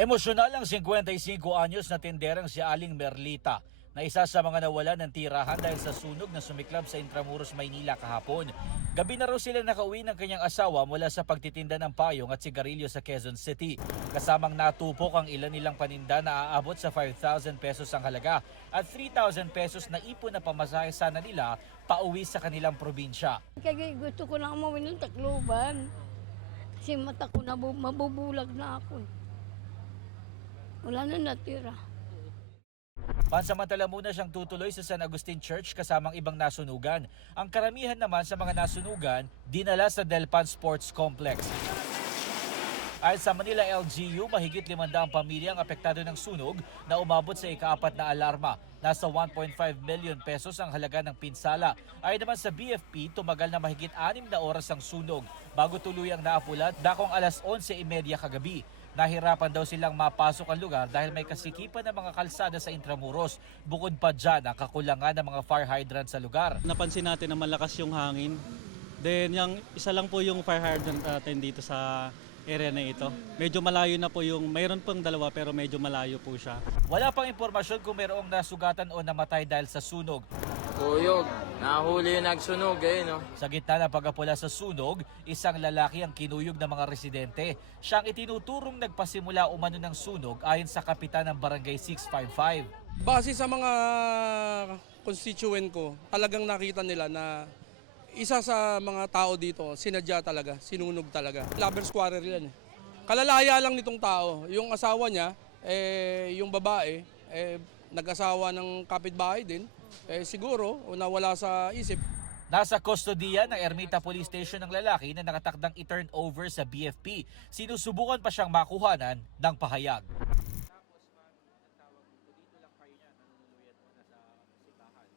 Emosyonal ang 55 anyos na tinderang si Aling Merlita na isa sa mga nawalan ng tirahan dahil sa sunog na sumiklab sa Intramuros, Maynila kahapon. Gabi na raw sila nakauwi ng kanyang asawa mula sa pagtitinda ng payong at sigarilyo sa Quezon City. Kasamang natupok ang ilan nilang paninda na aabot sa 5,000 pesos ang halaga at 3,000 pesos na ipon na pamasahe sana nila pauwi sa kanilang probinsya. Kaya gusto ko na umuwi ng Tacloban. Kasi mata ko na mabubulag na ako. Wala na natira. Pansamantala muna siyang tutuloy sa San Agustin Church kasamang ibang nasunugan. Ang karamihan naman sa mga nasunugan, dinala sa Delpan Sports Complex. Ayon sa Manila LGU, mahigit 500 pamilya ang apektado ng sunog na umabot sa ika-4 na alarma. Nasa 1.5 million pesos ang halaga ng pinsala. Ayon naman sa BFP, tumagal na mahigit 6 na oras ang sunog bago tuluyang naapulat dakong alas 11:30 kagabi. Nahirapan daw silang mapasok ang lugar dahil may kasikipan ng mga kalsada sa Intramuros. Bukod pa dyan ang kakulangan ng mga fire hydrant sa lugar. Napansin natin na malakas yung hangin. Then yung isa lang po yung fire hydrant natin dito sa area na ito. Medyo malayo na po yung, mayroon pang dalawa pero medyo malayo po siya. Wala pang impormasyon kung mayroong nasugatan o namatay dahil sa sunog. Kuyog, nahuli yung nagsunog no? Sa gitna ng pag-apula sa sunog, isang lalaki ang kinuyog ng mga residente. Siyang itinuturong nagpasimula umano ng sunog ayon sa kapitan ng Barangay 655. Base sa mga constituent ko, talagang nakita nila na isa sa mga tao dito, sinadya talaga, sinunog talaga. Lovers quarrel yan. Kalalaya lang nitong tao. Yung asawa niya, yung babae, nag-asawa ng kapitbahay din. Siguro, nawala sa isip. Nasa kustodiya ng Ermita Police Station ng lalaki na nakatakdang i-turn over sa BFP. Sinusubukan pa siyang makuhanan ng pahayag.